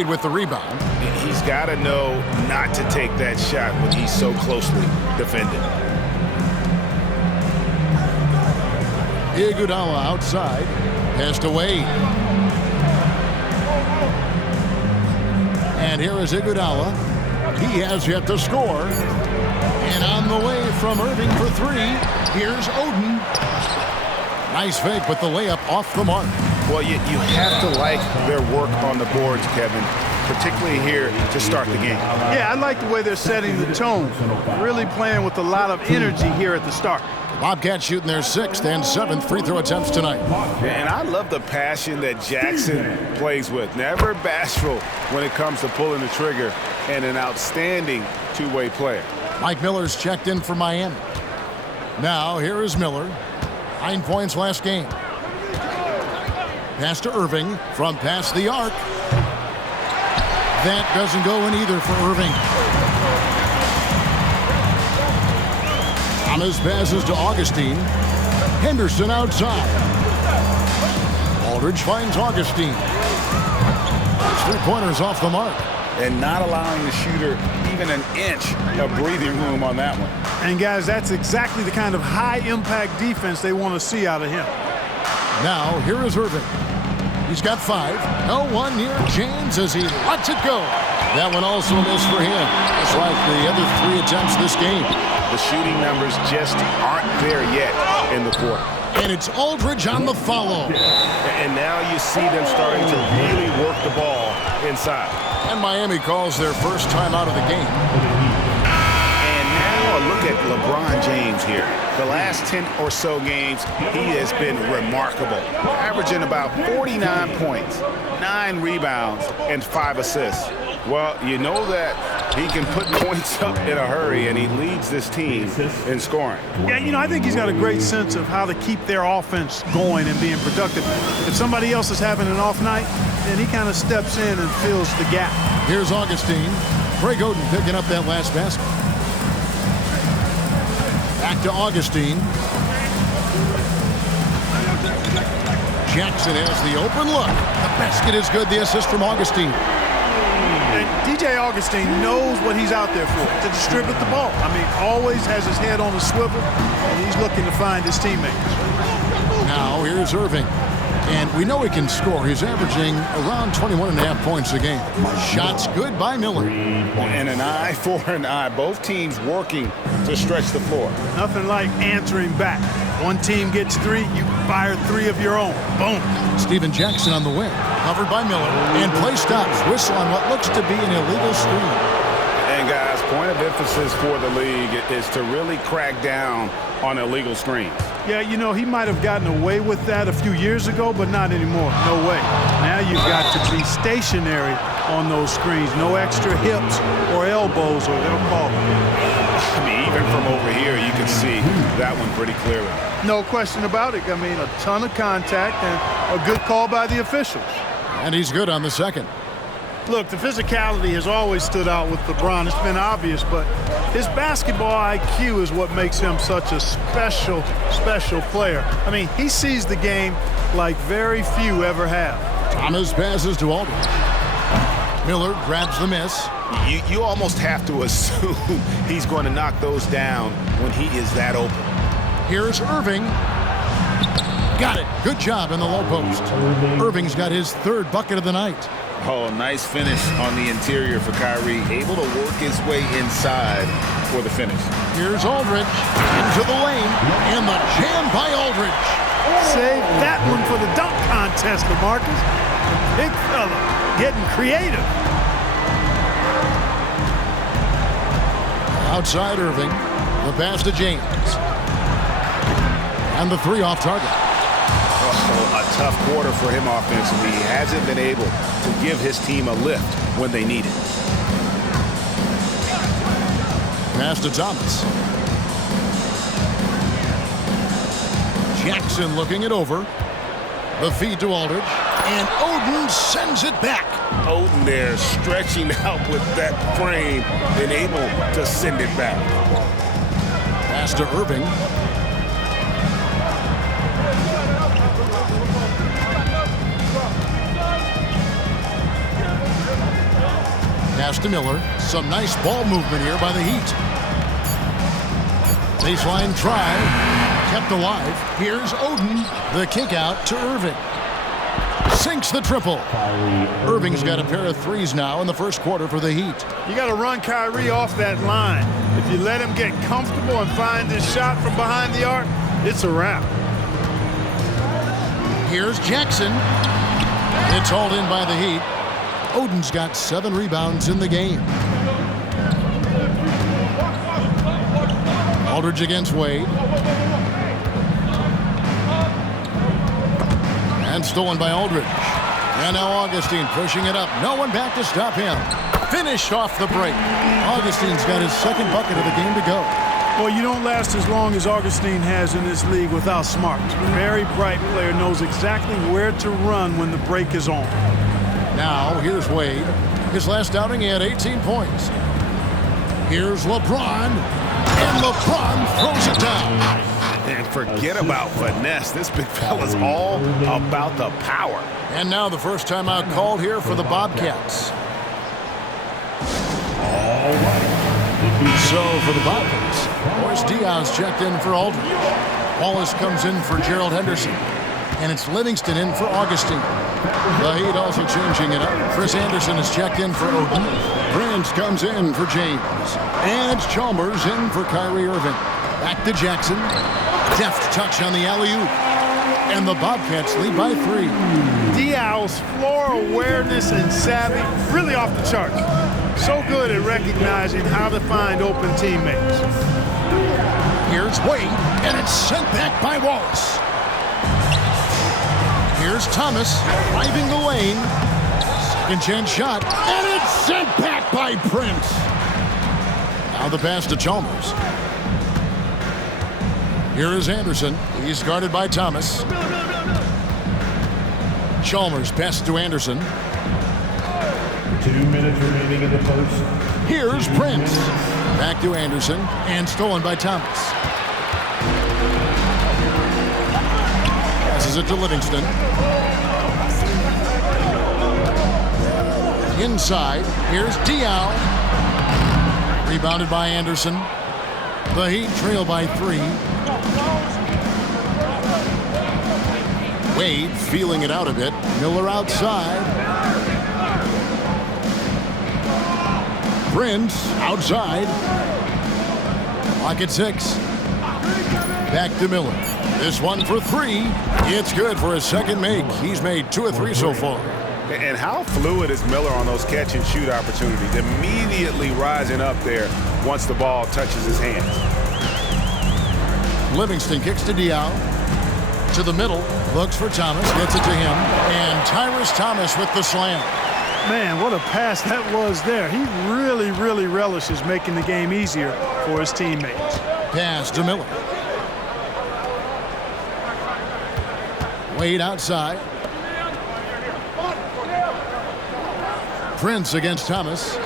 Wade with the rebound. He's got to know not to take that shot when he's so closely defended. Iguodala outside. Passed away. And here is Iguodala. He has yet to score. And on the way from Irving for three, here's Oden. Nice fake, but the layup off the mark. Well, you have to like their work on the boards, Kevin, particularly here to start the game. Yeah, I like the way they're setting the tone. Really playing with a lot of energy here at the start. Bobcats shooting their 6th and 7th free throw attempts tonight. And I love the passion that Jackson plays with. Never bashful when it comes to pulling the trigger, and an outstanding two-way player. Mike Miller's checked in for Miami. Now, here is Miller. 9 points last game. Pass to Irving from past the arc. That doesn't go in either for Irving. Thomas passes to Augustine. Henderson outside. Aldridge finds Augustine. Three-pointers off the mark. And not allowing the shooter even an inch of breathing room on that one. And, guys, that's exactly the kind of high-impact defense they want to see out of him. Now, here is Irving. He's got 5. No one near James as he lets it go. That one also missed for him, just like the other 3 attempts this game. The shooting numbers just aren't there yet in the quarter. And it's Aldridge on the follow. And now you see them starting to really work the ball inside. And Miami calls their first time out of the game. And now a look at LeBron James here. The last 10 or so games, he has been remarkable, averaging about 49 points, 9 rebounds, and 5 assists. Well, you know that he can put points up in a hurry, and he leads this team in scoring. Yeah, you know, I think he's got a great sense of how to keep their offense going and being productive. If somebody else is having an off night, then he kind of steps in and fills the gap. Here's Augustine. Greg Oden picking up that last basket. Back to Augustine. Jackson has the open look. The basket is good. The assist from Augustine. And DJ Augustine knows what he's out there for, to distribute the ball. I mean, always has his head on a swivel, and he's looking to find his teammates. Now here's Irving. And we know he can score. He's averaging around 21.5 points a game. Shots good by Miller. And an eye for an eye. Both teams working to stretch the floor. Nothing like answering back. One team gets 3, you fire 3 of your own. Boom. Steven Jackson on the wing. Covered by Miller. And play stops. Whistle on what looks to be an illegal screen. And guys, point of emphasis for the league is to really crack down on illegal screens. Yeah, you know, he might have gotten away with that a few years ago, but not anymore. No way. Now you've got to be stationary on those screens. No extra hips or elbows, or they'll call them. I mean, even from over here, you can see that one pretty clearly. No question about it. I mean, a ton of contact and a good call by the officials. And he's good on the second. Look, the physicality has always stood out with LeBron. It's been obvious, but his basketball IQ is what makes him such a special player. I mean, he sees the game like very few ever have. Thomas passes to Aldridge. Miller grabs the miss. You almost have to assume he's going to knock those down when he is that open. Here's Irving. Got it. Good job in the low post. Irving's got his 3rd bucket of the night. Oh, nice finish on the interior for Kyrie. Able to work his way inside for the finish. Here's Aldridge into the lane, and the jam by Aldridge. Save that one for the dunk contest, DeMarcus. Big fella getting creative. Outside Irving, the pass to James. And the 3 off target. A tough quarter for him offensively. He hasn't been able to give his team a lift when they need it. Pass to Thomas. Jackson looking it over. The feed to Aldridge. And Oden sends it back. Oden there stretching out with that frame and able to send it back. Pass to Irving. Pass to Miller. Some nice ball movement here by the Heat. Baseline try. Kept alive. Here's Oden. The kick out to Irving. Sinks the triple. Irving's got a pair of threes now in the first quarter for the Heat. You got to run Kyrie off that line. If you let him get comfortable and find this shot from behind the arc, it's a wrap. Here's Jackson. It's hauled in by the Heat. Oden's got 7 rebounds in the game. Aldridge against Wade. And stolen by Aldridge. And now Augustine pushing it up. No one back to stop him. Finished off the break. Augustine's got his second bucket of the game to go. Well, you don't last as long as Augustine has in this league without smarts. Very bright player, knows exactly where to run when the break is on. Now, here's Wade. His last outing, he had 18 points. Here's LeBron. And LeBron throws it down. And forget about finesse. This big fella's all about the power. And now the first timeout called here for the Bobcats. So for the Bobcats, Boris Diaz checked in for Aldridge. Wallace comes in for Gerald Henderson. And it's Livingston in for Augustine. The Heat also changing it up. Chris Anderson is checked in for Oden. Prince comes in for James. And it's Chalmers in for Kyrie Irving. Back to Jackson. Deft touch on the alley-oop. And the Bobcats lead by 3. Dial's floor awareness and savvy, really off the charts. So good at recognizing how to find open teammates. Here's Wade, and it's sent back by Wallace. Here's Thomas, driving the lane. Second chance shot, and it's sent back by Prince. Now the pass to Chalmers. Here is Anderson. He's guarded by Thomas. Chalmers passes to Anderson. 2 minutes remaining in the first. Here's Prince. Back to Anderson, and stolen by Thomas. Passes it to Livingston. Inside, here's Diaw. Rebounded by Anderson. The Heat trail by 3. Wade feeling it out a bit. Miller outside. Prince outside. Clock at 6. Back to Miller. This one for 3. It's good for his second make. He's made 2 of 3 so far. And how fluid is Miller on those catch and shoot opportunities? Immediately rising up there once the ball touches his hands. Livingston kicks to Diaw. To the middle. Looks for Thomas. Gets it to him. And Tyrus Thomas with the slam. Man, what a pass that was there. He really, really relishes making the game easier for his teammates. Pass to Miller. Wade outside. Prince against Thomas.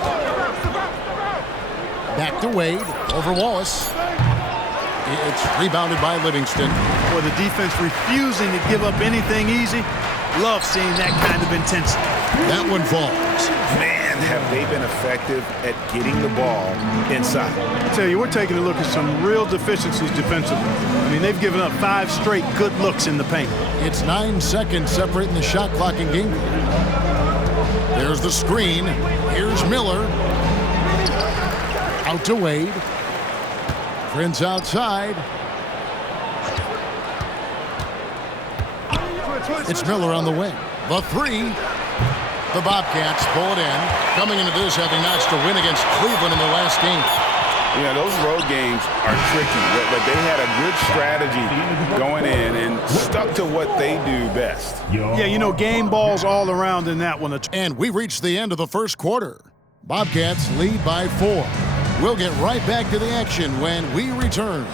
Back to Wade. Over Wallace. It's rebounded by Livingston. For the defense refusing to give up anything easy. Love seeing that kind of intensity. That one falls. Man, have they been effective at getting the ball inside. I tell you, we're taking a look at some real deficiencies defensively. I mean, they've given up 5 straight good looks in the paint. It's 9 seconds separating the shot clock and game. There's the screen. Here's Miller. Out to Wade. Prince outside. It's Miller on the wing. The 3. The Bobcats pull it in. Coming into this having notched a win against Cleveland in their last game. Yeah, those road games are tricky, but they had a good strategy going in and stuck to what they do best. Yeah, you know, game balls all around in that one. And we reached the end of the first quarter. Bobcats lead by 4. We'll get right back to the action when we return.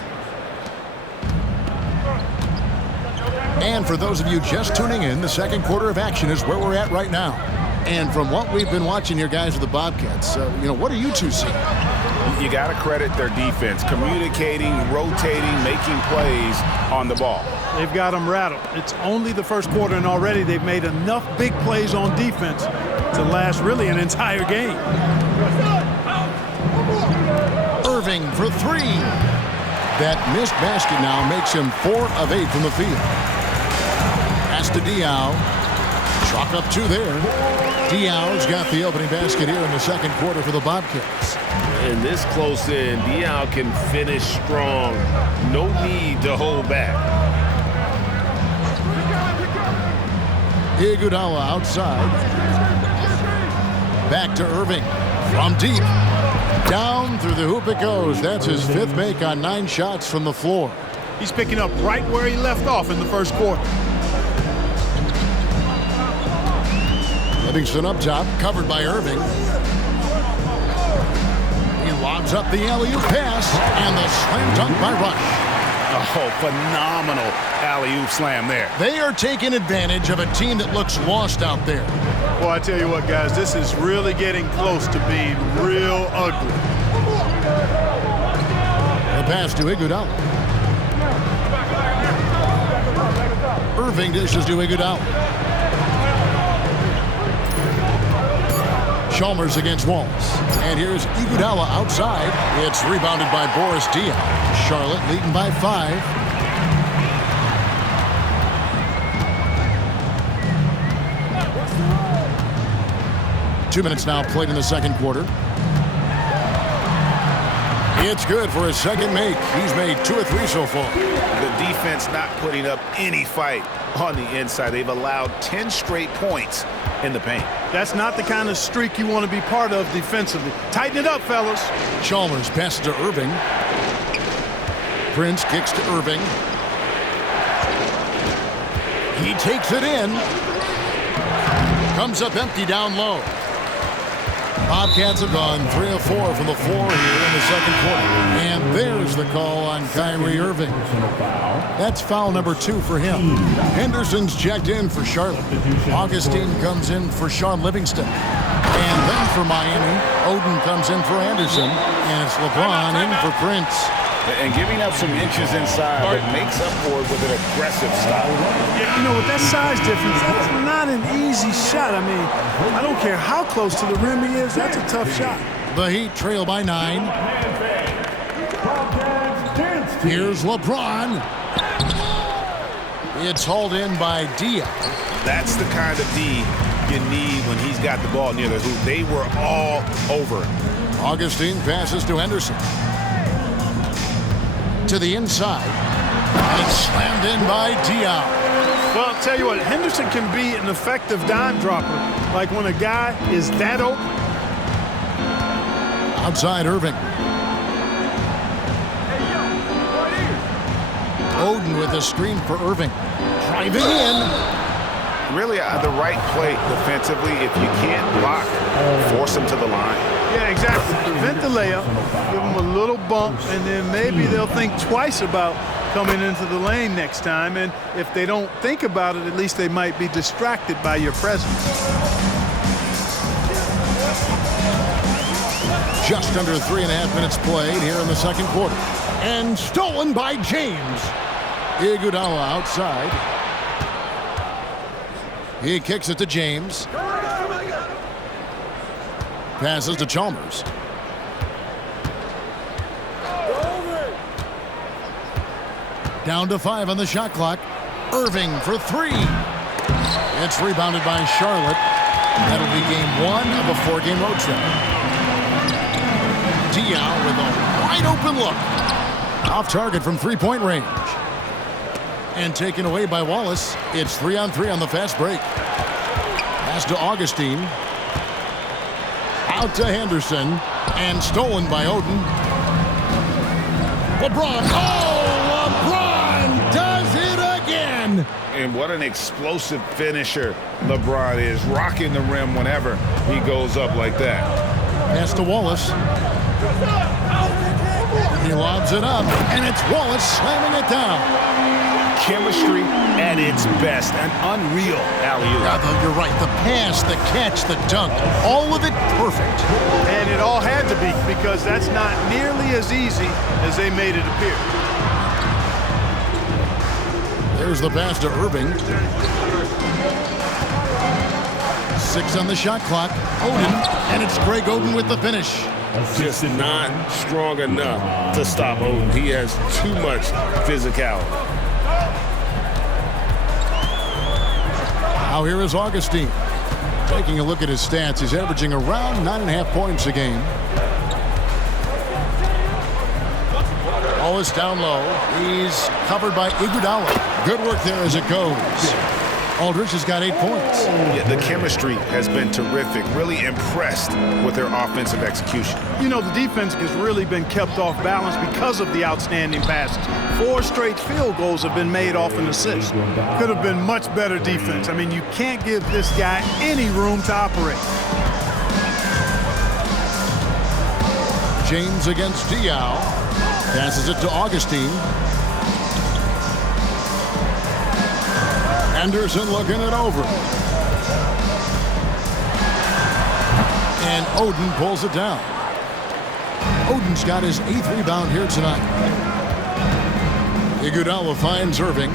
And for those of you just tuning in, the second quarter of action is where we're at right now. And from what we've been watching here, guys, with the Bobcats, what do you two see? You got to credit their defense, communicating, rotating, making plays on the ball. They've got them rattled. It's only the first quarter, and already they've made enough big plays on defense to last really an entire game. Irving for three. That missed basket now makes him 4 of 8 from the field. Pass to Diaw. Chalk up 2 there. Diaw's got the opening basket here in the second quarter for the Bobcats. And this close in, Diaw can finish strong. No need to hold back. Iguodala outside. Back to Irving. From deep. Down through the hoop it goes. That's his 5th make on 9 shots from the floor. He's picking up right where he left off in the first quarter. Livingston up top, covered by Irving. He lobs up the alley-oop pass, and the slam dunk by Rush. Oh, phenomenal alley-oop slam there. They are taking advantage of a team that looks lost out there. Well, I tell you what, guys, this is really getting close to being real ugly. The pass to Iguodala. Irving dishes to Iguodala. Chalmers against Wallace. And here's Iguodala outside. It's rebounded by Boris Diaw. Charlotte leading by 5. Two minutes now played in the second quarter. It's good for his second make. He's made 2 or 3 so far. The defense not putting up any fight on the inside. They've allowed 10 straight points in the paint. That's not the kind of streak you want to be part of defensively. Tighten it up, fellas. Chalmers passes to Irving. Prince kicks to Irving. He takes it in. Comes up empty down low. Bobcats have gone 3 of 4 from the floor here in the second quarter. And there's the call on Kyrie Irving. That's foul number 2 for him. Henderson's checked in for Charlotte. Augustine comes in for Sean Livingston. And then for Miami, Oden comes in for Anderson. And it's LeBron in for Prince. And giving up some inches inside, but makes up for it with an aggressive style. Yeah, you know, with that size difference, that's not an easy shot. I mean, I don't care how close to the rim he is, that's a tough shot. The Heat trail by 9. Here's LeBron. It's hauled in by Diaw. That's the kind of D you need when he's got the ball near the hoop. They were all over it. Augustine passes to Henderson. To the inside. And it's slammed in by Diaw. Well, I'll tell you what, Henderson can be an effective dime dropper. Like when a guy is that open. Outside Irving. Oden with a screen for Irving. Driving in. Really the right play defensively. If you can't block, force him to the line. Yeah, exactly. Prevent the layup, give them a little bump, and then maybe they'll think twice about coming into the lane next time. And if they don't think about it, at least they might be distracted by your presence. Just under 3.5 minutes played here in the second quarter. And stolen by James. Iguodala outside. He kicks it to James. Passes to Chalmers. Down to 5 on the shot clock. Irving for 3. It's rebounded by Charlotte. That'll be game 1 of a 4-game road trip. Diaw with a wide open look. Off target from 3-point range. And taken away by Wallace. It's 3-on-3 on the fast break. Pass to Augustine. Out to Henderson. And stolen by Oden. LeBron. Oh, LeBron does it again. And what an explosive finisher LeBron is. Rocking the rim whenever he goes up like that. Pass to Wallace. He lobs it up. And it's Wallace slamming it down. Chemistry at its best. An unreal alley-oop. Yeah, you're right. The pass, the catch, the dunk. All of it perfect. And it all had to be, because that's not nearly as easy as they made it appear. There's the pass to Irving. 6 on the shot clock. Oden, and it's Greg Oden with the finish. Just not strong enough to stop Oden. He has too much physicality. Now here is Augustine. Taking a look at his stats, he's averaging around 9.5 points a game. Wallace down low. He's covered by Iguodala. Good work there as it goes. Aldridge has got 8 points. Yeah, the chemistry has been terrific. Really impressed with their offensive execution. You know, the defense has really been kept off balance because of the outstanding passes. 4 straight field goals have been made off an assist. Could have been much better defense. I mean, you can't give this guy any room to operate. James against Diaw. Passes it to Augustine. Anderson looking it over. And Oden pulls it down. Oden's got his 8th rebound here tonight. Iguodala finds Irving.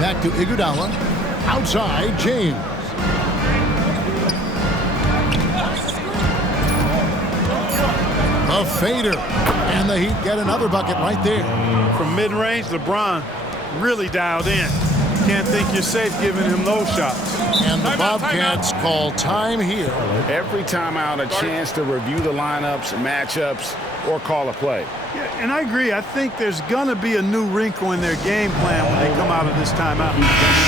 Back to Iguodala. Outside, James. A fader. And the Heat get another bucket right there. From mid-range, LeBron really dialed in. Can't think you're safe giving him those shots. And the Bobcats call time here. Every time out, a chance to review the lineups, matchups, or call a play. Yeah, and I agree. I think there's going to be a new wrinkle in their game plan when they come out of this timeout.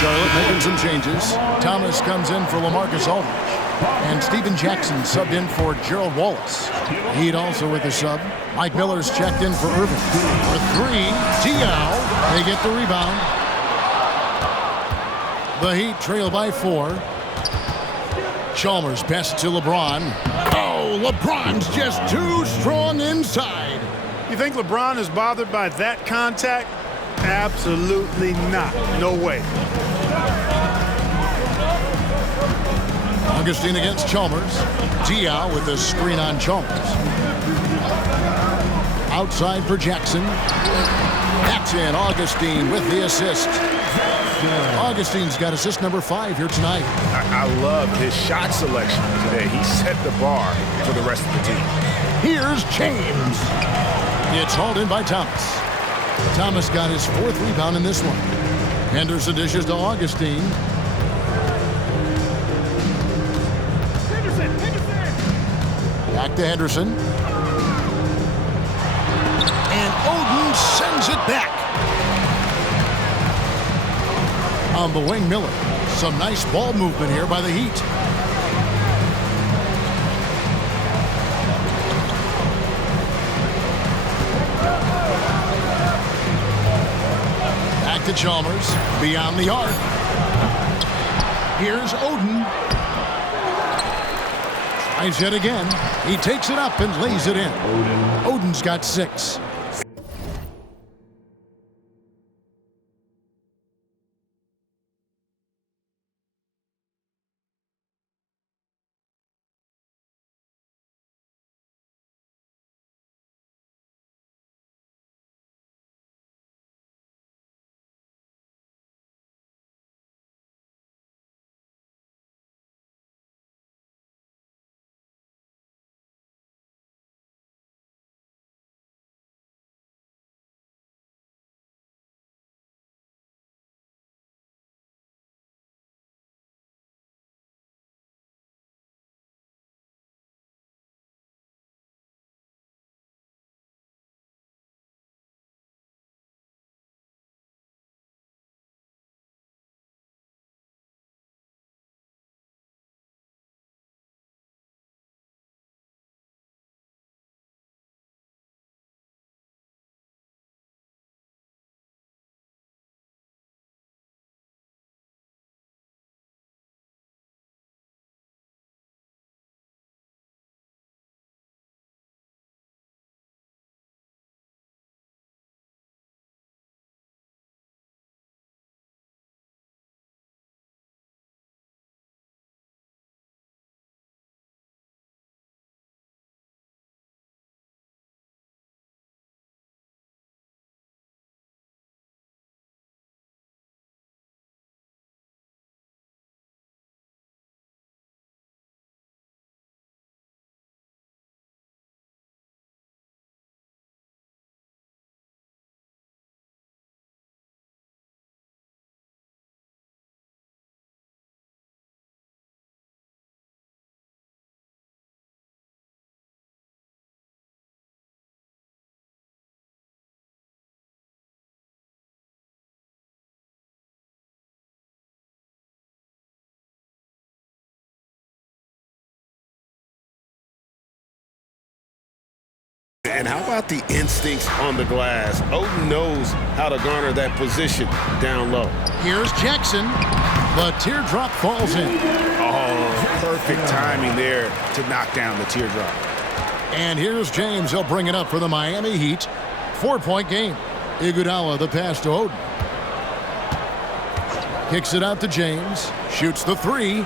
Charlotte making some changes. Thomas comes in for LaMarcus Aldridge. And Steven Jackson subbed in for Gerald Wallace. Heat also with the sub. Mike Miller's checked in for Irving. For 3, Diaw. They get the rebound. The Heat trail by 4. Chalmers passes to LeBron. Oh, LeBron's just too strong inside. You think LeBron is bothered by that contact? Absolutely not. No way. Augustine against Chalmers. Diaw with the screen on Chalmers. Outside for Jackson. That's in. Augustine with the assist. Augustine's got assist number 5 here tonight. I love his shot selection today. He set the bar for the rest of the team. Here's James. It's hauled in by Thomas. Thomas got his 4th rebound in this one. Henderson dishes to Augustine. Back to Henderson. And Oden sends it back. On the wing, Miller. Some nice ball movement here by the Heat. Back to Chalmers. Beyond the arc. Here's Oden. Tries it again. He takes it up and lays it in. Oden's got 6. And how about the instincts on the glass? Odin knows how to garner that position down low. Here's Jackson. The teardrop falls in. Oh, perfect timing there to knock down the teardrop. And here's James. He'll bring it up for the Miami Heat. 4-point game. Iguodala the pass to Odin. Kicks it out to James. Shoots the three.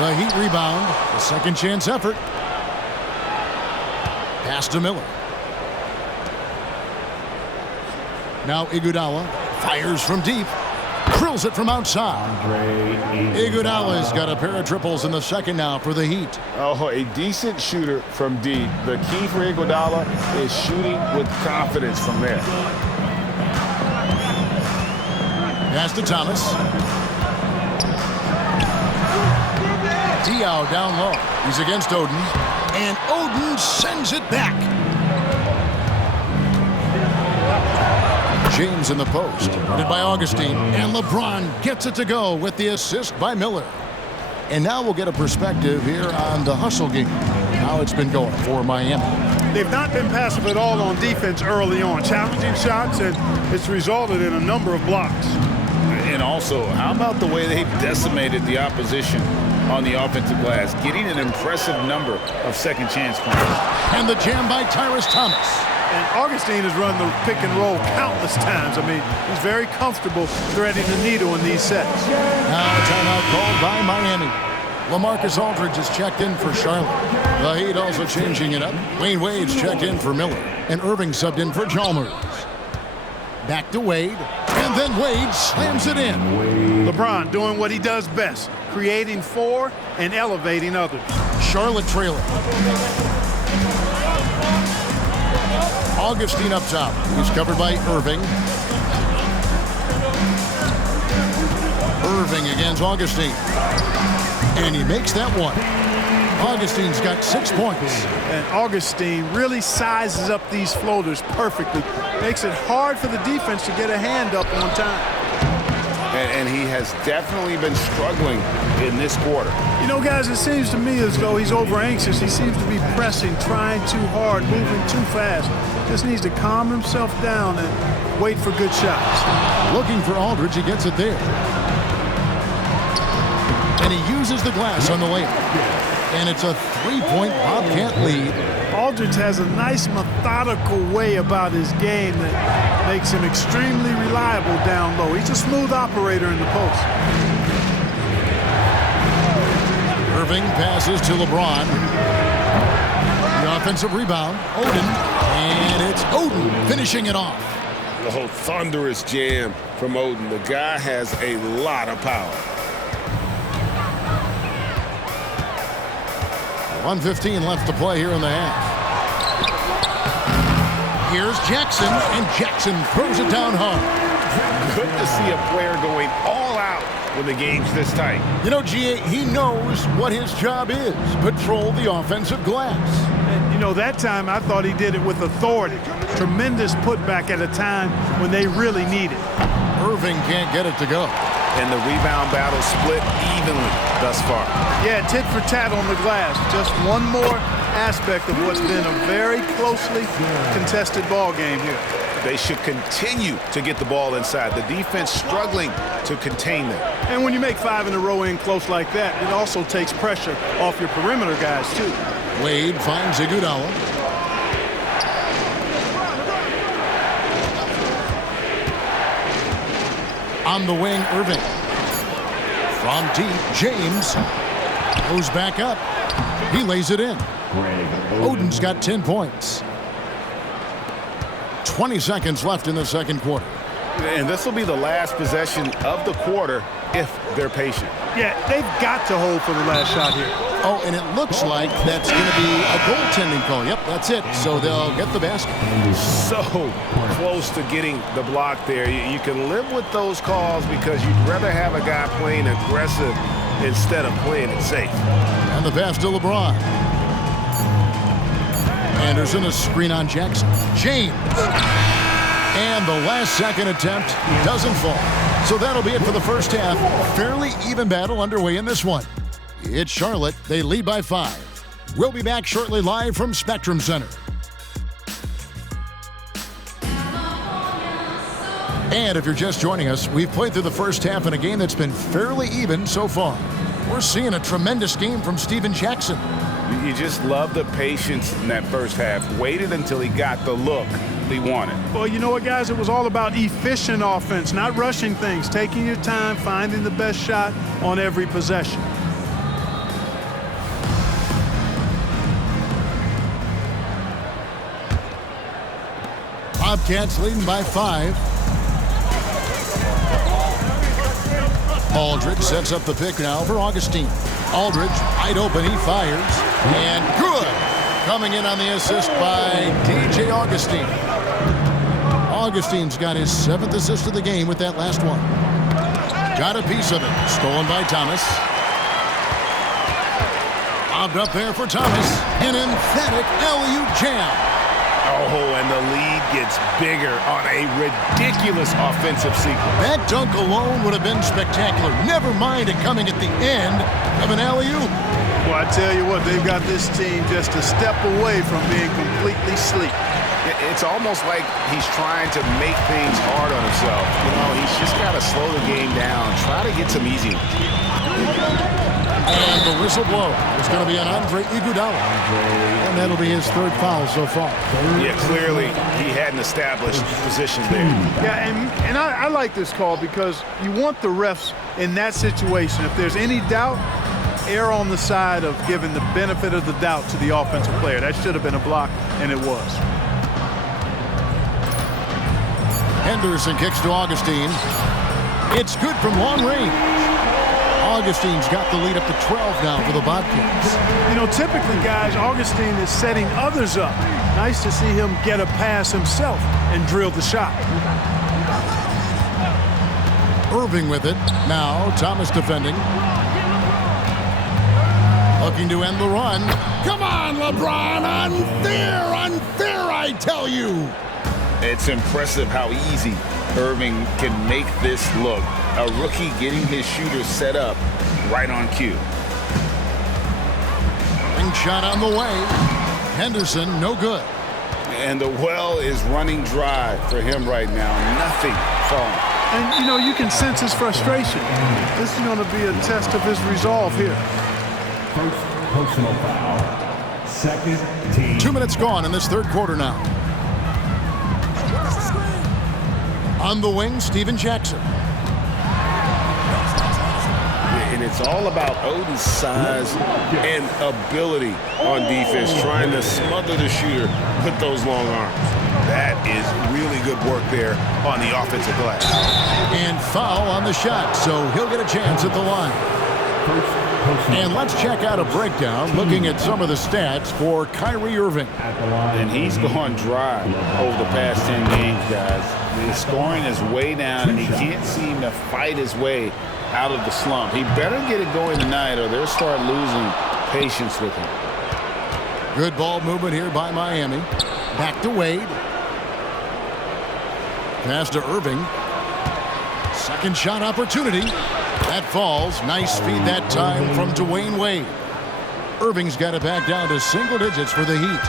The Heat rebound. A second chance effort. Pass to Miller. Now Iguodala fires from deep. Drills it from outside. Iguodala's got a pair of triples in the second now for the Heat. Oh, a decent shooter from deep. The key for Iguodala is shooting with confidence from there. Pass to Thomas. Diaw down low. He's against Odin. And Odin sends it back. James in the post. Headed by Augustine. And LeBron gets it to go with the assist by Miller. And now we'll get a perspective here on the hustle game. How it's been going for Miami. They've not been passive at all on defense early on. Challenging shots, and it's resulted in a number of blocks. And also, how about the way they've decimated the opposition on the offensive glass, getting an impressive number of second chance points. And the jam by Tyrese Thomas. And Augustine has run the pick and roll countless times. I mean, he's very comfortable threading the needle in these sets. Now a timeout called by Miami. LaMarcus Aldridge is checked in for Charlotte. The Heat also changing it up. Wayne Wade's checked in for Miller. And Irving subbed in for Chalmers. Back to Wade. And then Wade slams it in. LeBron doing what he does best, creating for and elevating others. Charlotte trailing. Augustine up top. He's covered by Irving. Irving against Augustine. And he makes that one. Augustine's got 6 points. And Augustine really sizes up these floaters perfectly. Makes it hard for the defense to get a hand up on time. And he has definitely been struggling in this quarter. You know, guys, it seems to me as though he's over anxious. He seems to be pressing, trying too hard, moving too fast. Just needs to calm himself down and wait for good shots. Looking for Aldridge, he gets it there. And he uses the glass on the layup. And it's a 3-point Bobcat lead. Aldridge has a nice methodical way about his game that makes him extremely reliable down low. He's a smooth operator in the post. Irving passes to LeBron. The offensive rebound, Odin. And it's Odin finishing it off. The whole thunderous jam from Odin. The guy has a lot of power. 1:15 left to play here in the half. Here's Jackson, and Jackson throws it down hard. Good to see a player going all out when the game's this tight. You know, G.A., he knows what his job is. Patrol the offensive glass. And, you know, that time I thought he did it with authority. Tremendous putback at a time when they really need it. Irving can't get it to go. And the rebound battle split evenly thus far. Yeah, tit for tat on the glass. Just one more aspect of what's been a very closely contested ball game here. They should continue to get the ball inside. The defense struggling to contain them. And when you make 5 in a row in close like that, it also takes pressure off your perimeter guys, too. Wade finds Iguodala. On the wing, Irving. From deep, James goes back up. He lays it in. Odin's got 10 points. 20 seconds left in the second quarter. And this will be the last possession of the quarter if they're patient. Yeah, they've got to hold for the last shot here. Oh, and it looks like that's going to be a goaltending call. Yep, that's it. So they'll get the basket. So close to getting the block there. You can live with those calls because you'd rather have a guy playing aggressive instead of playing it safe. And the pass to LeBron. Anderson, a screen on Jackson. James. And the last second attempt doesn't fall. So that'll be it for the first half. Fairly even battle underway in this one. It's Charlotte. They lead by 5. We'll be back shortly live from Spectrum Center. And if you're just joining us, we've played through the first half in a game that's been fairly even so far. We're seeing a tremendous game from Steven Jackson. You just love the patience in that first half. Waited until he got the look he wanted. Well, you know what, guys? It was all about efficient offense, not rushing things, taking your time, finding the best shot on every possession. Bobcats leading by 5. Aldridge sets up the pick now for Augustine. Aldridge, wide open, he fires. And good! Coming in on the assist by DJ Augustine. Augustine's got his 7th assist of the game with that last one. Got a piece of it. Stolen by Thomas. Bobbed up there for Thomas. An emphatic alley-oop jam. Oh, and the lead gets bigger on a ridiculous offensive sequence. That dunk alone would have been spectacular. Never mind it coming at the end of an alley-oop. Well, I tell you what, they've got this team just a step away from being completely asleep. It's almost like he's trying to make things hard on himself. You know, he's just got to slow the game down, try to get some easy ones. And the whistle blow is going to be on Andre Iguodala. And that'll be his 3rd foul so far. Yeah, clearly he hadn't established position there. Yeah, and I like this call because you want the refs in that situation. If there's any doubt, err on the side of giving the benefit of the doubt to the offensive player. That should have been a block, and it was. Henderson kicks to Augustine. It's good from long range. Augustine's got the lead up to 12 now for the Bobcats. You know, typically, guys, Augustine is setting others up. Nice to see him get a pass himself and drill the shot. Irving with it. Now Thomas defending. Looking to end the run. Come on, LeBron. Unfair, I tell you. It's impressive how easy Irving can make this look. A rookie getting his shooter set up right on cue. Ring shot on the way. Henderson, no good. And the well is running dry for him right now. Nothing falling. And, you know, you can sense his frustration. This is going to be a test of his resolve here. First personal foul. Second team. 2 minutes gone in this 3rd quarter now. On the wing, Steven Jackson. And it's all about Oden's size and ability on defense, trying to smother the shooter, put those long arms. That is really good work there on the offensive glass. And foul on the shot, so he'll get a chance at the line. And let's check out a breakdown looking at some of the stats for Kyrie Irving. And he's gone dry over the past 10 games, guys. The scoring is way down, and he can't seem to fight his way out of the slump. He better get it going tonight, or they'll start losing patience with him. Good ball movement here by Miami. Back to Wade. Pass to Irving. Second shot opportunity. That falls. Nice feed that time from Dwayne Wade. Irving's got it back down to single digits for the Heat.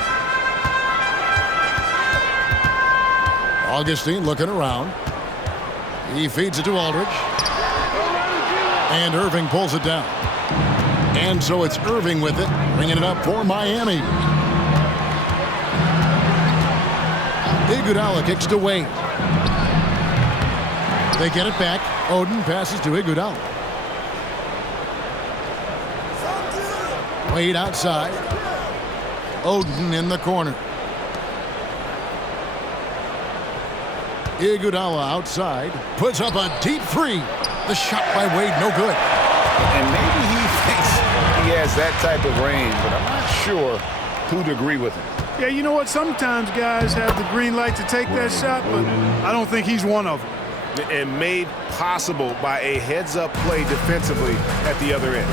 Augustine looking around. He feeds it to Aldridge. And Irving pulls it down. And so it's Irving with it, bringing it up for Miami. Iguodala kicks to Wade. They get it back. Oden passes to Iguodala. Wade outside. Oden in the corner. Iguodala outside. Puts up a deep three. The shot by Wade, no good. And maybe he thinks he has that type of range, but I'm not sure who'd agree with him. Yeah, you know what? Sometimes guys have the green light to take that shot, but I don't think he's one of them. And made possible by a heads-up play defensively at the other end.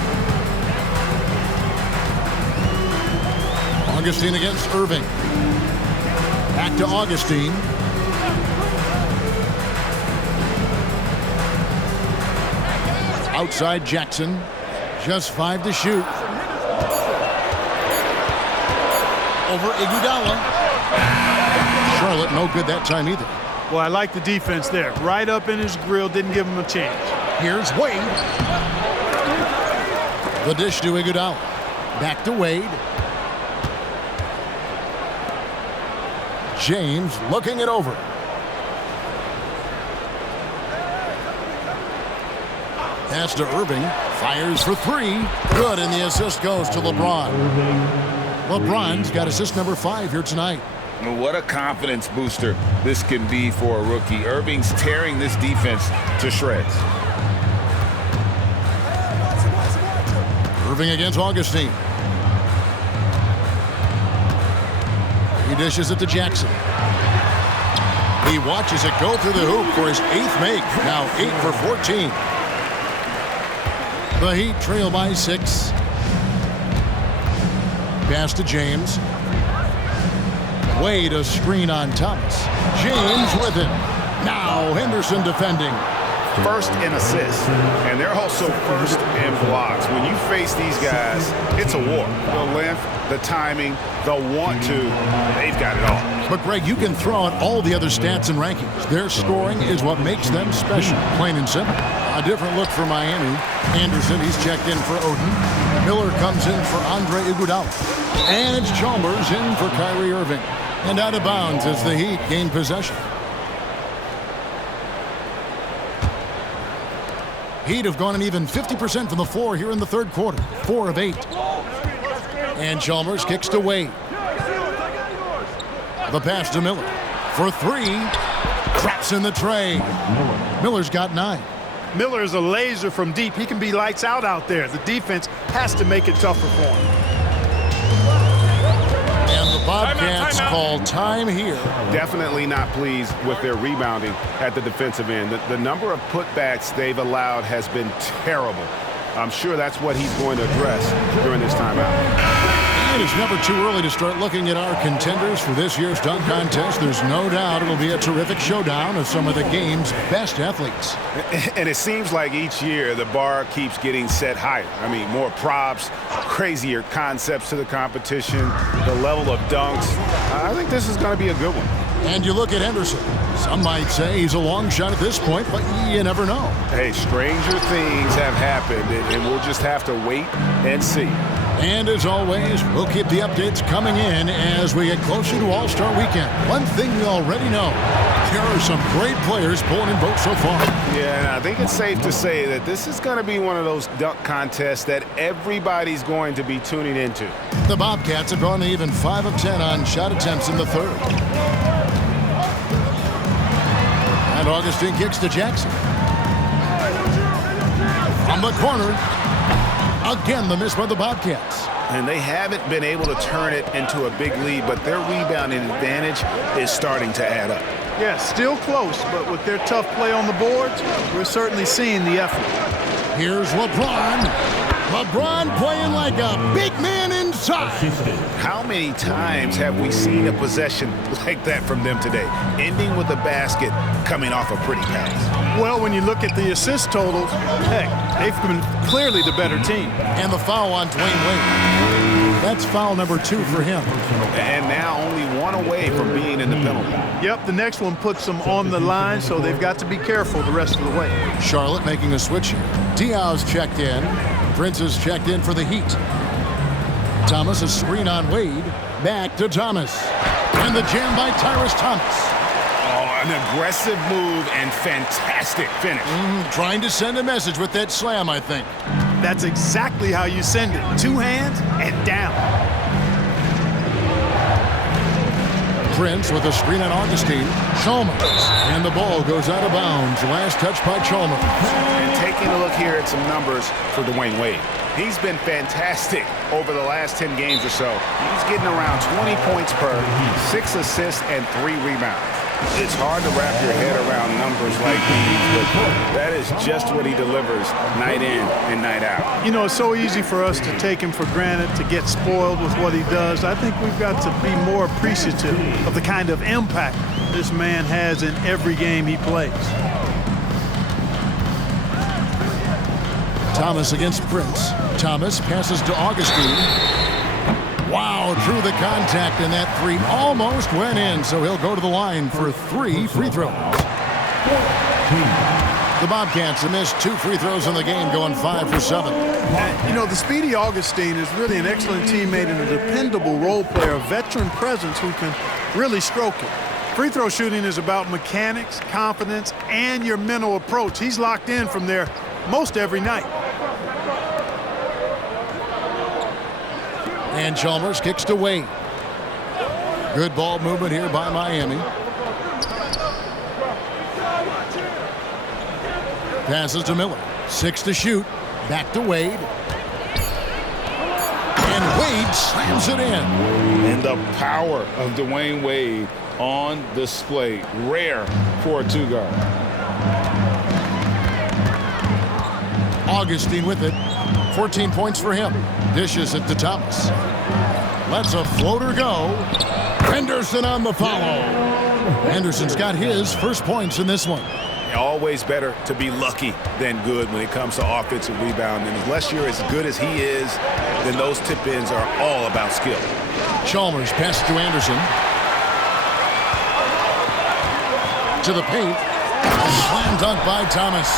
Augustine against Irving. Back to Augustine. Outside Jackson. Just 5 to shoot. Over Iguodala. Charlotte no good that time either. Well, I like the defense there. Right up in his grill, didn't give him a chance. Here's Wade. The dish to Iguodala. Back to Wade. James looking it over. Pass to Irving. Fires for three. Good, and the assist goes to LeBron. LeBron's got assist number 5 here tonight. What a confidence booster this can be for a rookie. Irving's tearing this defense to shreds. Irving against Augustine. He dishes it to Jackson. He watches it go through the hoop for his 8th make. Now 8 for 14. The Heat trail by 6. Pass to James. Wade a screen on Thomas. James with it. Now Henderson defending. First in assists, and they're also first in blocks. When you face these guys, it's a war. The length, the timing, the want to, they've got it all. But, Greg, you can throw out all the other stats and rankings. Their scoring is what makes them special, plain and simple. A different look for Miami. Anderson, he's checked in for Odin. Miller comes in for Andre Iguodala. And it's Chalmers in for Kyrie Irving. And out of bounds as the Heat gain possession. Heat have gone an even 50% from the floor here in the third quarter. 4 of 8. And Chalmers kicks to Wade. The pass to Miller. For 3. Traps in the tray. Miller's got 9. Miller is a laser from deep. He can be lights out there. The defense has to make it tougher for him. And the Bobcats call time here. Definitely not pleased with their rebounding at the defensive end. The number of putbacks they've allowed has been terrible. I'm sure that's what he's going to address during this timeout. It is never too early to start looking at our contenders for this year's dunk contest. There's no doubt it'll be a terrific showdown of some of the game's best athletes. And it seems like each year the bar keeps getting set higher. I mean, more props, crazier concepts to the competition, the level of dunks. I think this is going to be a good one. And you look at Henderson. Some might say he's a long shot at this point, but you never know. Hey, stranger things have happened, and we'll just have to wait and see. And as always, we'll keep the updates coming in as we get closer to All-Star Weekend. One thing we already know, there are some great players pulling in votes so far. Yeah, and I think it's safe to say that this is going to be one of those dunk contests that everybody's going to be tuning into. The Bobcats have gone to even 5 of 10 on shot attempts in the third. And Augustine kicks to Jackson. From the corner. Again, the miss by the Bobcats. And they haven't been able to turn it into a big lead, but their rebounding advantage is starting to add up. Yeah, still close, but with their tough play on the boards, we're certainly seeing the effort. Here's LeBron. LeBron playing like a big man inside. How many times have we seen a possession like that from them today, ending with a basket coming off a pretty pass? Well, when you look at the assist totals, heck, they've been clearly the better team. And the foul on Dwayne Wade. That's foul number 2 for him. And now only 1 away from being in the penalty. Yep, the next one puts them on the line, so they've got to be careful the rest of the way. Charlotte making a switch here. Diaz checked in. Prince is checked in for the Heat. Thomas, a screen on Wade. Back to Thomas. And the jam by Tyrus Thomas. Oh, an aggressive move and fantastic finish. Trying to send a message with that slam, I think. That's exactly how you send it. 2 hands and down. Prince with a screen on Augustine. Chalmers. And the ball goes out of bounds. Last touch by Chalmers. And taking a look here at some numbers for Dwayne Wade. He's been fantastic over the last 10 games or so. He's getting around 20 points per, 6 assists, and 3 rebounds. It's hard to wrap your head around numbers like these, but that is just what he delivers night in and night out. You know, it's so easy for us to take him for granted, to get spoiled with what he does. I think we've got to be more appreciative of the kind of impact this man has in every game he plays. Thomas against Prince. Thomas passes to Augustine. Wow, through the contact, and that three almost went in, so he'll go to the line for 3 free throws. The Bobcats have missed 2 free throws in the game, going 5 for 7. And, you know, the speedy Augustine is really an excellent teammate and a dependable role player, a veteran presence who can really stroke it. Free throw shooting is about mechanics, confidence, and your mental approach. He's locked in from there most every night. And Chalmers kicks to Wade. Good ball movement here by Miami. Passes to Miller. 6 to shoot. Back to Wade. And Wade slams it in. And the power of Dwayne Wade on display. Rare for a 2-guard. Augustine with it. 14 points for him. Dishes it to Thomas. Lets a floater go. Henderson on the follow. Henderson's got his first points in this one. Always better to be lucky than good when it comes to offensive rebound. And unless you're as good as he is, then those tip-ins are all about skill. Chalmers passes to Anderson. To the paint. Slam dunk by Thomas.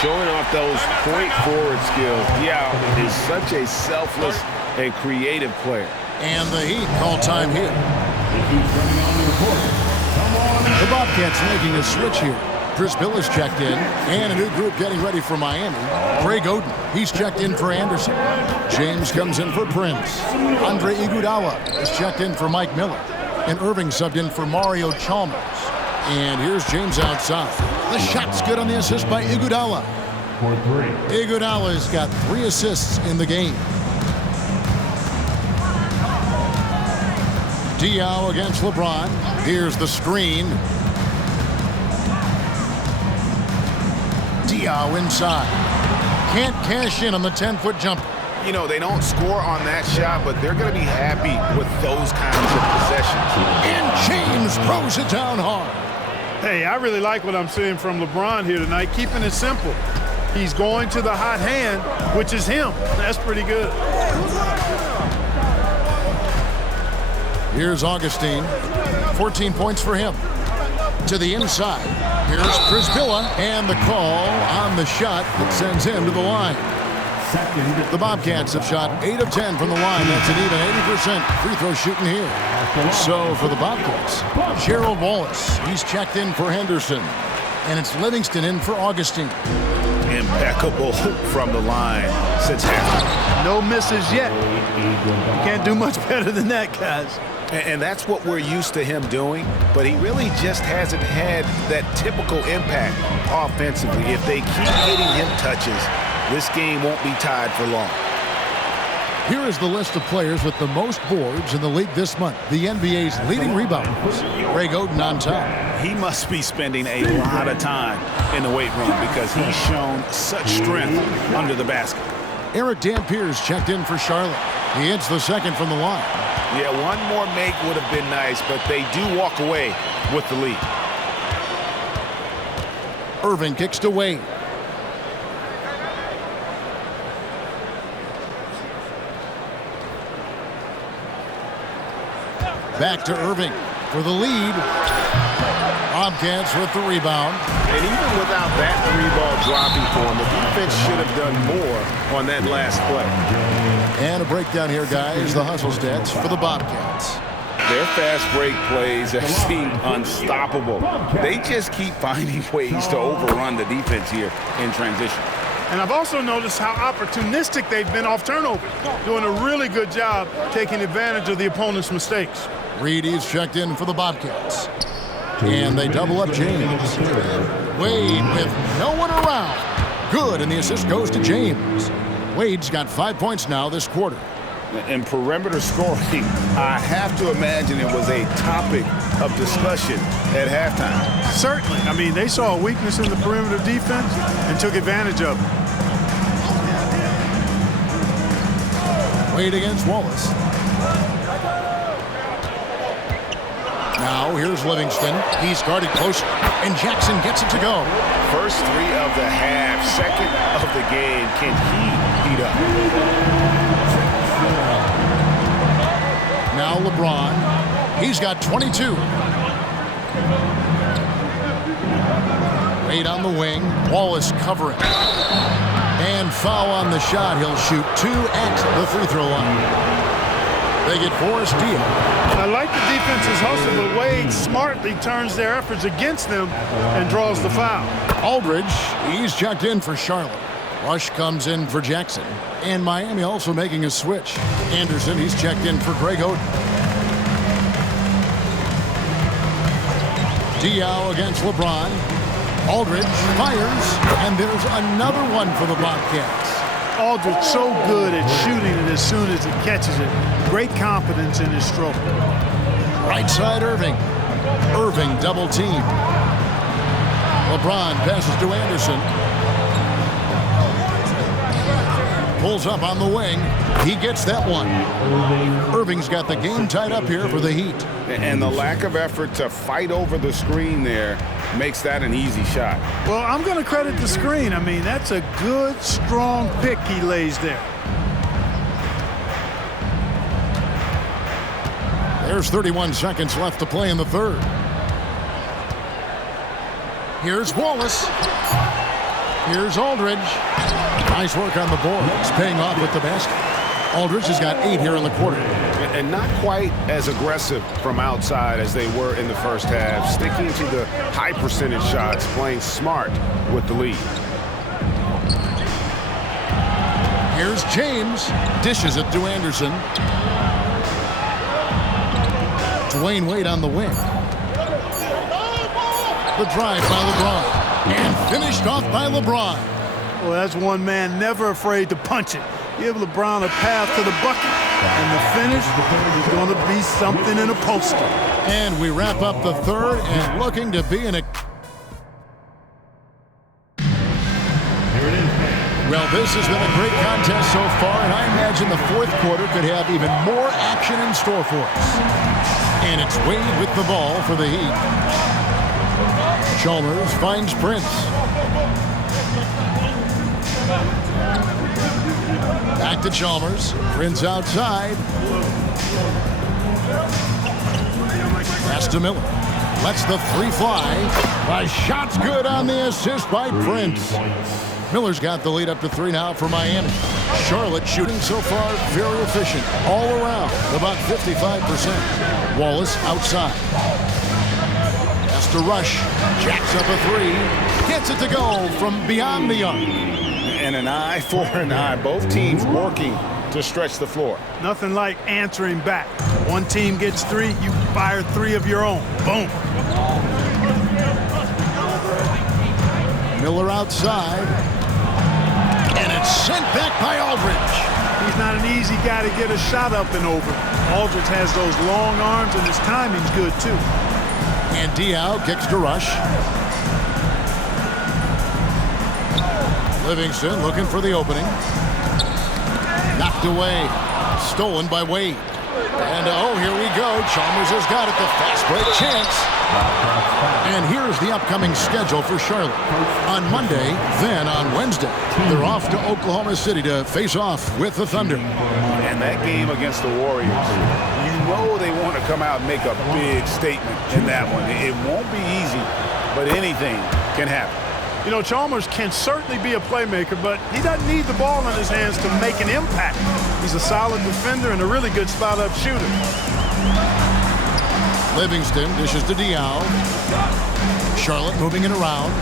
Showing off those point forward skills. Yeah, is such a selfless and creative player. And the Heat call time here. The Bobcats making a switch here. Chris Bill is checked in, and a new group getting ready for Miami. Greg Oden, he's checked in for Anderson. James comes in for Prince. Andre Iguodala is checked in for Mike Miller. And Irving subbed in for Mario Chalmers. And here's James outside. The shot's good on the assist by Iguodala. Iguodala's got 3 assists in the game. Diaw against LeBron. Here's the screen. Diaw inside. Can't cash in on the 10-foot jumper. You know, they don't score on that shot, but they're going to be happy with those kinds of possessions. And James throws it down hard. Hey, I really like what I'm seeing from LeBron here tonight, keeping it simple. He's going to the hot hand, which is him. That's pretty good. Here's Augustine. 14 points for him. To the inside. Here's Chris Billa, and the call on the shot that sends him to the line. The Bobcats have shot 8 of 10 from the line. That's an even 80% free throw shooting here. So for the Bobcats, Gerald Wallace, he's checked in for Henderson. And it's Livingston in for Augustine. Impeccable from the line since halftime. No misses yet. You can't do much better than that, guys. And that's what we're used to him doing, but he really just hasn't had that typical impact offensively. If they keep getting him touches, this game won't be tied for long. Here is the list of players with the most boards in the league this month. The NBA's leading rebounders. Greg Oden on top. He must be spending a lot of time in the weight room because he's shown such strength under the basket. Eric Dampiers checked in for Charlotte. He hits the second from the line. Yeah, one more make would have been nice, but they do walk away with the lead. Irving kicks to Wade. Back to Irving for the lead. Bobcats with the rebound. And even without that 3-ball dropping for him, the defense should have done more on that last play. And a breakdown here, guys. The hustle stats for the Bobcats. Their fast break plays have seemed unstoppable. They just keep finding ways to overrun the defense here in transition. And I've also noticed how opportunistic they've been off turnovers, doing a really good job taking advantage of the opponent's mistakes. Reedy's checked in for the Bobcats. And they double up James. Wade with no one around. Good, and the assist goes to James. Wade's got 5 points now this quarter. And perimeter scoring, I have to imagine it was a topic of discussion at halftime. Certainly. I mean, they saw a weakness in the perimeter defense and took advantage of it. Wade against Wallace. Now here's Livingston. He's guarded close, and Jackson gets it to go. First 3 of the half, second of the game. Can he heat up? He's got 22. Wade on the wing. Wallace covering. And foul on the shot. He'll shoot 2 at the free throw line. They get Boris Diaw. I like the defense's hustle, but Wade smartly turns their efforts against them and draws the foul. Aldridge, he's checked in for Charlotte. Rush comes in for Jackson. And Miami also making a switch. Anderson, he's checked in for Greg Oden. Diaw against LeBron. Aldridge fires, and there's another one for the Bobcats. Aldridge so good at shooting it as soon as he catches it. Great confidence in his stroke. Right side Irving. Irving double team. LeBron passes to Anderson. Pulls up on the wing. He gets that one. Irving's got the game tied up here for the Heat. And the lack of effort to fight over the screen there makes that an easy shot. Well, I'm going to credit the screen. I mean, that's a good, strong pick he lays there. There's 31 seconds left to play in the third. Here's Wallace. Here's Aldridge. Nice work on the board. It's paying off with the basket. Aldridge has got 8 here in the quarter. And not quite as aggressive from outside as they were in the first half. Sticking to the high percentage shots, playing smart with the lead. Here's James. Dishes it to Anderson. Dwayne Wade on the wing. The drive by LeBron. And finished off by LeBron. Well, that's one man never afraid to punch it. Give LeBron a path to the bucket. And the finish is going to be something in a poster. And we wrap up the third and looking to be in a... Well, this has been a great contest so far, and I imagine the fourth quarter could have even more action in store for us. And it's Wade with the ball for the Heat. Chalmers finds Prince. Back to Chalmers. Prince outside. Pass to Miller. Lets the 3 fly. The shot's good on the assist by Prince. Miller's got the lead up to 3 now for Miami. Charlotte shooting so far very efficient all around, about 55%. Wallace outside. Has to Rush. Jacks up a 3. Gets it to go from beyond the arc. And an eye for an eye. Both teams working to stretch the floor. Nothing like answering back. One team gets 3, you fire 3 of your own. Boom. Miller outside. And it's sent back by Aldridge. He's not an easy guy to get a shot up and over. Aldridge has those long arms, and his timing's good, too. And Diaw kicks to Rush. Livingston looking for the opening. Knocked away. Stolen by Wade. And oh, here we go. Chalmers has got it. The fast break chance. And here's the upcoming schedule for Charlotte. On Monday, then on Wednesday, they're off to Oklahoma City to face off with the Thunder. And that game against the Warriors, you know they want to come out and make a big statement in that one. It won't be easy, but anything can happen. You know, Chalmers can certainly be a playmaker, but he doesn't need the ball in his hands to make an impact. He's a solid defender and a really good spot-up shooter. Livingston dishes to Diaw. Charlotte moving it around.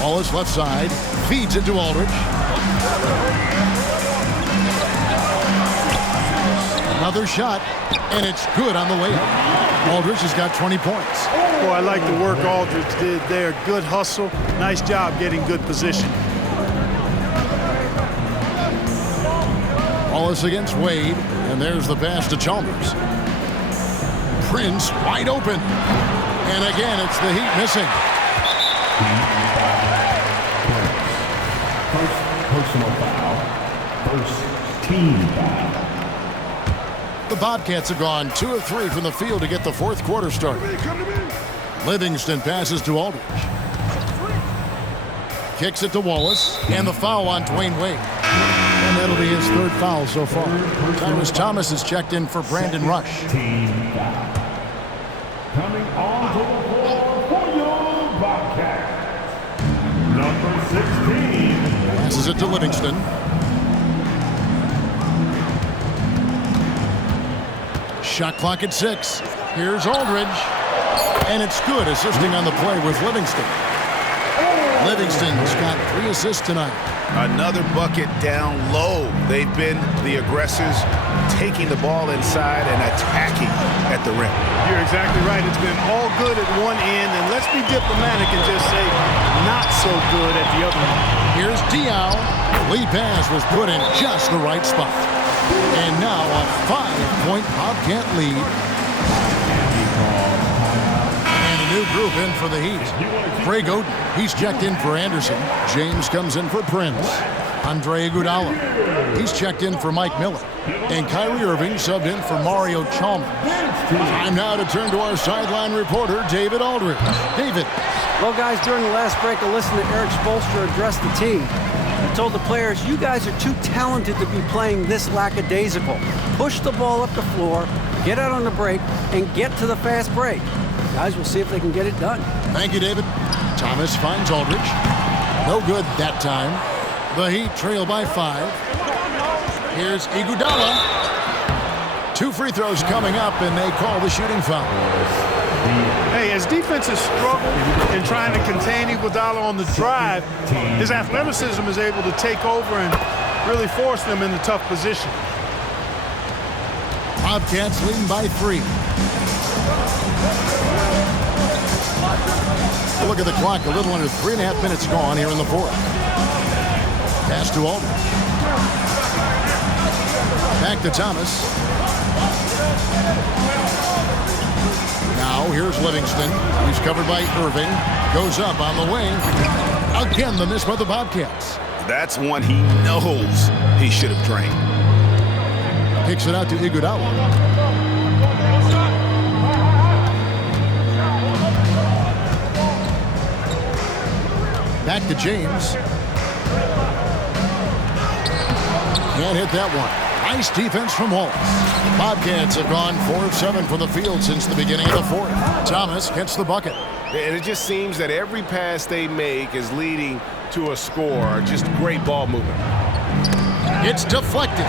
Wallace left side. Feeds it to Aldridge. Another shot, and it's good on the layup. Aldridge has got 20 points. Boy, I like the work Aldridge did there. Good hustle. Nice job getting good position. Wallace against Wade, and there's the pass to Chalmers. Prince wide open. And again, it's the Heat missing. First personal foul. First team foul. The Bobcats have gone 2 of 3 from the field to get the fourth quarter started. Livingston passes to Aldridge. Kicks it to Wallace. And the foul on Dwayne Wade. And that'll be his 3rd foul so far. Tyrus Thomas is checked in for Brandon Rush. Coming onto the floor for your Bobcats, number 16. Passes it to Livingston. Shot clock at 6. Here's Aldridge. And it's good, assisting on the play with Livingston. Livingston's got 3 assists tonight. Another bucket down low. They've been the aggressors, taking the ball inside and attacking at the rim. You're exactly right. It's been all good at one end, and let's be diplomatic and just say not so good at the other end. Here's Diaw. Lead pass was put in just the right spot. And now a 5-point Bobcat lead. And a new group in for the Heat. Greg Oden, he's checked in for Anderson. James comes in for Prince. Andre Iguodala, he's checked in for Mike Miller. And Kyrie Irving subbed in for Mario Chalmers. Time now to turn to our sideline reporter, David Aldridge. David. Well, guys, during the last break, I listened to Eric Spoelstra address the team. He told the players, you guys are too talented to be playing this lackadaisical. Push the ball up the floor, get out on the break, and get to the fast break. Guys, we'll see if they can get it done. Thank you, David. Thomas finds Aldridge. No good that time. The Heat trail by 5. Here's Iguodala. 2 free throws coming up, and they call the shooting foul. Hey, as defenses struggle in trying to contain Iguodala on the drive, his athleticism is able to take over and really force them into tough position. Bobcats leading by 3. Look at the clock, a little under 3.5 minutes gone here in the 4th. Pass to Aldridge. Back to Thomas. Now here's Livingston. He's covered by Irving. Goes up on the wing. Again, the miss by the Bobcats. That's one he knows he should have drained. Kicks it out to Iguodala. Back to James. Can't hit that one. Nice defense from Wallace. Bobcats have gone 4 of 7 from the field since the beginning of the 4th. Thomas gets the bucket. And it just seems that every pass they make is leading to a score. Just great ball movement. It's deflected.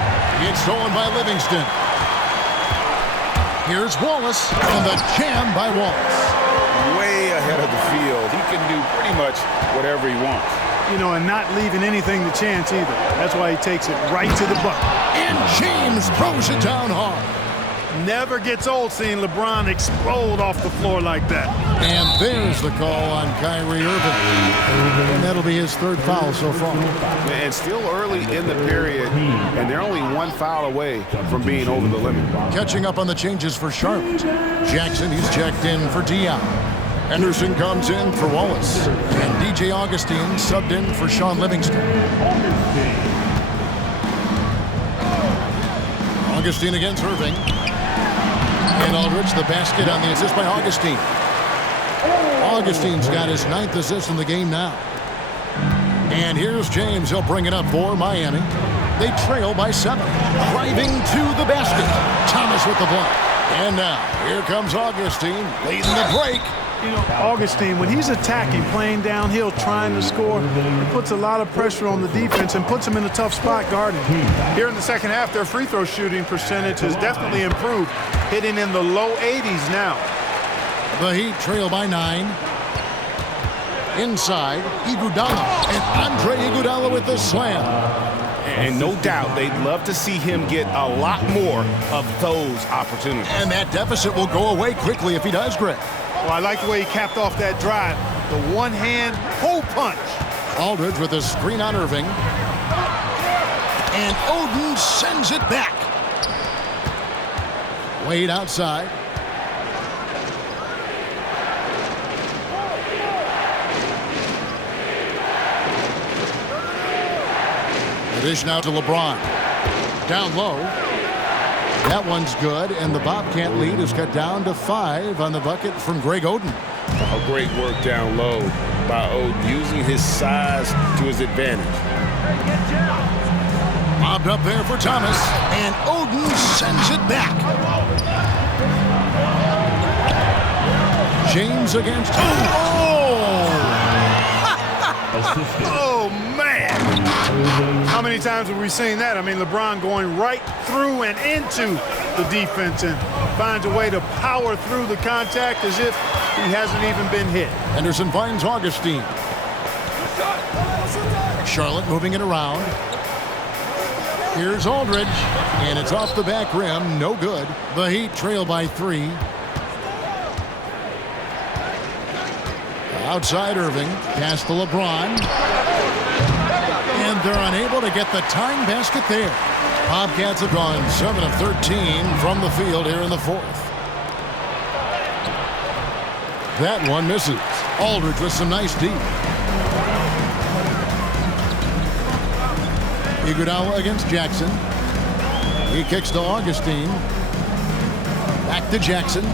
It's stolen by Livingston. Here's Wallace, and the jam by Wallace. Way ahead of the field. He can do pretty much whatever he wants. You know, and not leaving anything to chance either. That's why he takes it right to the bucket. And James throws it down hard. Never gets old seeing LeBron explode off the floor like that. And there's the call on Kyrie Irving. And that'll be his 3rd foul so far. And still early in the period, and they're only 1 foul away from being over the limit. Catching up on the changes for Charlotte. Jackson, he's checked in for Diaw. Henderson comes in for Wallace. And DJ Augustine subbed in for Sean Livingston. Augustine against Irving. And Aldridge, the basket on the assist by Augustine. Augustine's got his 9th assist in the game now. And here's James. He'll bring it up for Miami. They trail by 7. Driving to the basket. Thomas with the block. And now, here comes Augustine leading the break. You know, Augustine, when he's attacking, playing downhill, trying to score, he puts a lot of pressure on the defense and puts them in a tough spot guarding. Here in the second half, their free throw shooting percentage has definitely improved, hitting in the low 80s now. The Heat trail by 9. Inside, Iguodala. And Andre Iguodala with the slam. And no doubt they'd love to see him get a lot more of those opportunities. And that deficit will go away quickly if he does, Greg. Well, I like the way he capped off that drive. The one-hand hole punch. Aldridge with a screen on Irving. And Oden sends it back. Wade outside. The dish now to LeBron. Down low. That one's good, and the Bobcat lead is cut down to 5 on the bucket from Greg Oden. A great work down low by Oden, using his size to his advantage. Bobbed up there for Thomas, and Oden sends it back. James against... Oh, man. How many times have we seen that? I mean, LeBron going right through and into the defense and finds a way to power through the contact as if he hasn't even been hit. Henderson finds Augustine. Charlotte moving it around. Here's Aldridge, and it's off the back rim. No good. The Heat trail by 3. Outside Irving, pass to LeBron. And they're unable to get the tying basket there. Bobcats have gone 7 of 13 from the field here in the 4th. That one misses. Aldridge with some nice D. Iguodala against Jackson. He kicks to Augustine. Back to Jackson.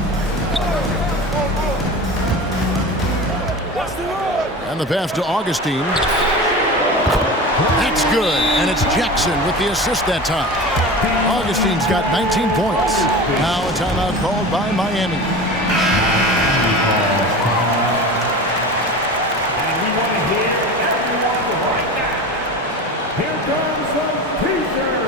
And the pass to Augustine. That's good. And it's Jackson with the assist that time. Augustine's got 19 points. Now a timeout called by Miami. And we want to hear everyone right now. Here comes the Pacers.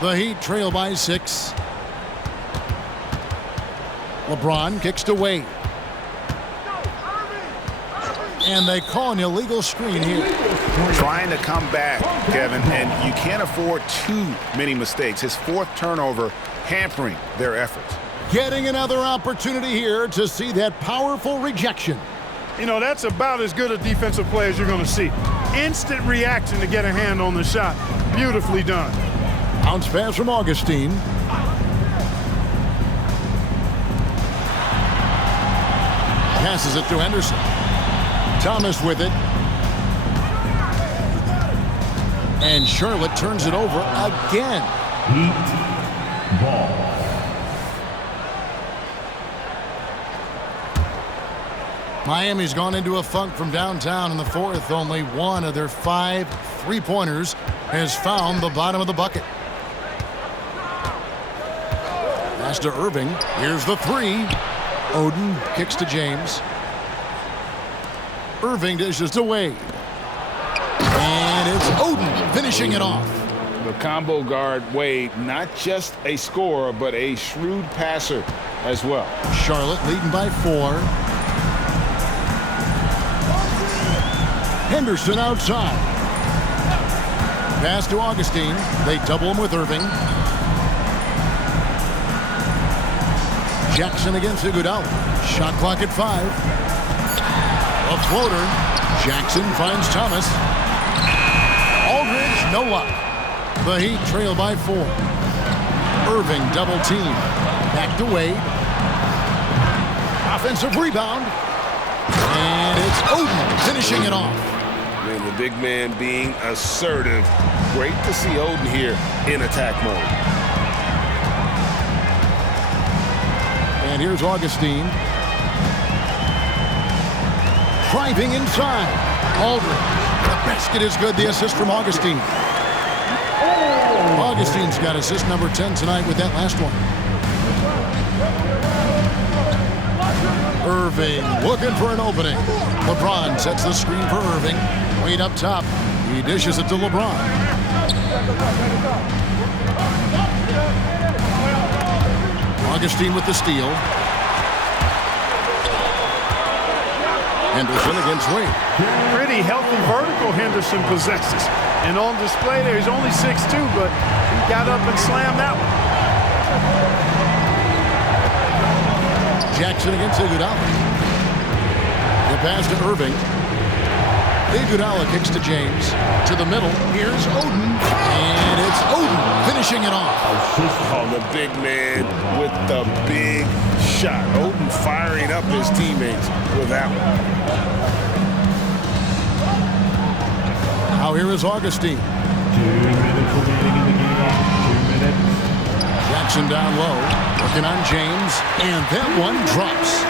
The Heat trail by 6. LeBron kicks to Wade. And they call an illegal screen here. Trying to come back, Kevin, and you can't afford too many mistakes. His 4th turnover hampering their efforts. Getting another opportunity here to see that powerful rejection. You know, that's about as good a defensive play as you're going to see. Instant reaction to get a hand on the shot. Beautifully done. Bounce pass from Augustine. Passes it to Henderson. Thomas with it. And Charlotte turns it over again. Heat ball. Miami's gone into a funk from downtown in the 4th. Only one of their 5 3-pointers has found the bottom of the bucket. Pass to Irving. Here's the 3. Oden kicks to James. Irving dishes to Wade. And it's Oden finishing it off. The combo guard, Wade, not just a scorer, but a shrewd passer as well. Charlotte leading by 4. Henderson outside. Pass to Augustine. They double him with Irving. Jackson against Iguodala. Shot clock at 5. A floater. Jackson finds Thomas. Aldridge, no luck. The Heat trail by 4. Irving double team. Back to Wade. Offensive rebound. And it's Oden finishing it off. And the big man being assertive. Great to see Oden here in attack mode. And here's Augustine. Driving inside. Aldridge. The basket is good. The assist from Augustine. Augustine's got assist number 10 tonight with that last one. Irving looking for an opening. LeBron sets the screen for Irving. Wade up top. He dishes it to LeBron. Augustine with the steal. Henderson against Wade. Pretty healthy vertical Henderson possesses. And on display there, he's only 6'2", but he got up and slammed that one. Jackson against Iguodala. The pass to Irving. Iguodala kicks to James. To the middle. Here's Oden. And it's Oden finishing it off. Oh, the big man with the big shot. Oden firing up his teammates with that one. Now here is Augustine. 2 minutes remaining in the game. 2 minutes. Jackson down low. Looking on James. And that one drops.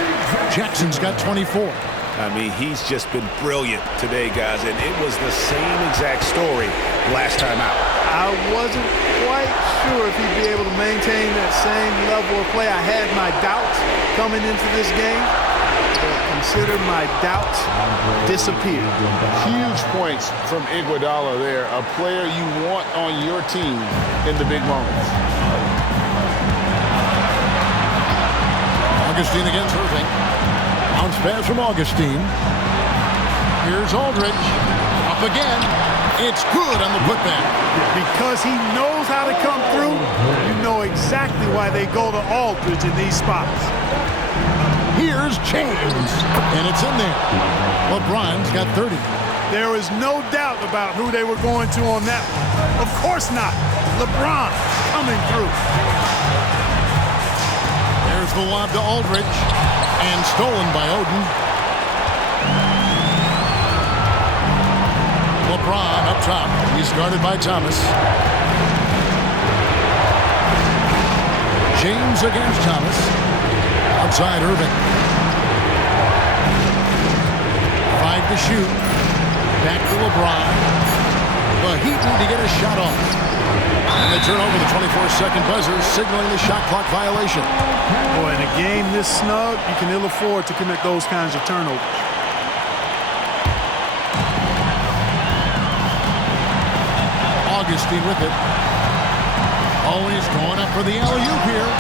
Jackson's got 24. I mean, he's just been brilliant today, guys, and it was the same exact story last time out. I wasn't quite sure if he'd be able to maintain that same level of play. I had my doubts coming into this game, but consider my doubts disappeared. Huge points from Iguodala there, a player you want on your team in the big moments. Augustine against Irving. Bounce pass from Augustine. Here's Aldridge. Up again. It's good on the putback. Because he knows how to come through, you know exactly why they go to Aldridge in these spots. Here's James. And it's in there. LeBron's got 30. There is no doubt about who they were going to on that one. Of course not. LeBron coming through. There's the lob to Aldridge. And stolen by Oden. LeBron up top. He's guarded by Thomas. James against Thomas. Outside Irving. 5 to shoot. Back to LeBron. The Heat need to get a shot off. And they turn over the 24-second buzzer, signaling the shot clock violation. Boy, in a game this snug, you can ill afford to commit those kinds of turnovers. Augustine with it. Always going up for the alley-oop here.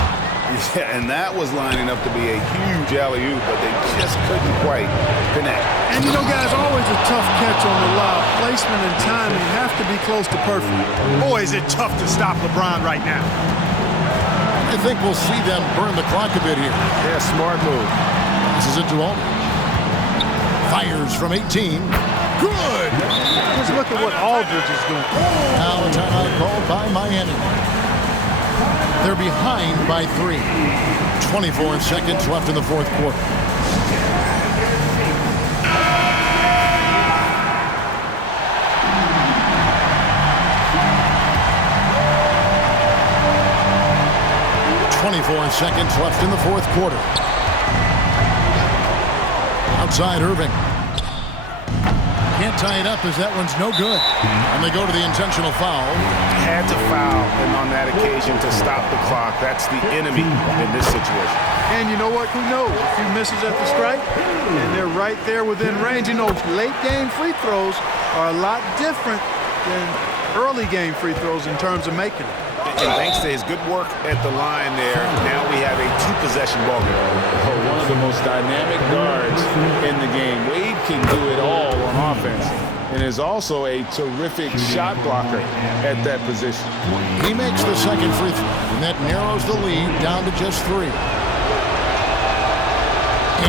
Yeah, and that was lining up to be a huge alley-oop, but they just couldn't quite connect. And you know, guys, always a tough catch on the lob. Placement and timing have to be close to perfect. Boy, is it tough to stop LeBron right now. I think we'll see them burn the clock a bit here. Yeah, smart move. This is it to Aldridge. Fires from 18. Good! Just look at what Aldridge is doing. Now a timeout called by Miami. They're behind by 3. 24 seconds left in the fourth quarter. Seconds left in the fourth quarter. Outside Irving. Can't tie it up as that one's no good. And they go to the intentional foul. Had to foul, and on that occasion to stop the clock. That's the enemy in this situation. And you know what? Who knows? A few misses at the stripe, and they're right there within range. You know, late game free throws are a lot different than early game free throws in terms of making it. And thanks to his good work at the line there, now we have a 2-possession ball game. Oh, one of the most dynamic guards in the game. Wade can do it all on offense and is also a terrific shot blocker at that position. He makes the second free throw, and that narrows the lead down to just 3.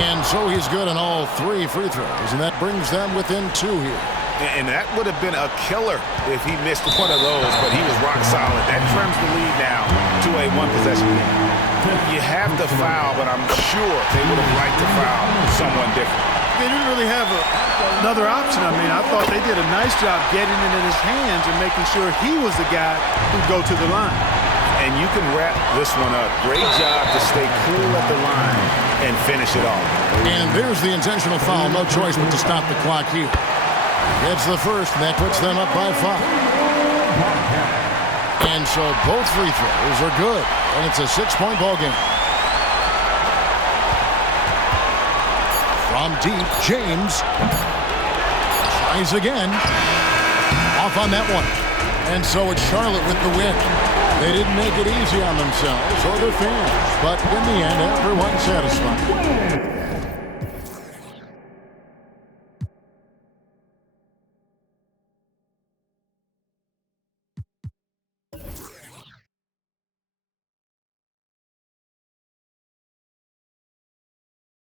And so he's good on all 3 free throws, and that brings them within 2 here. And that would have been a killer if he missed one of those, but he was rock solid. That trims the lead now to a 1-possession game. You have to foul, but I'm sure they would have liked to foul someone different. They didn't really have another option. I mean, I thought they did a nice job getting it in his hands and making sure he was the guy who'd go to the line. And you can wrap this one up. Great job to stay cool at the line and finish it off. And there's the intentional foul. No choice but to stop the clock here. Gets the first, and that puts them up by 5. And so both free throws are good, and it's a 6-point ball game. From deep, James tries again. Off on that one. And so it's Charlotte with the win. They didn't make it easy on themselves or their fans, but in the end, everyone's satisfied.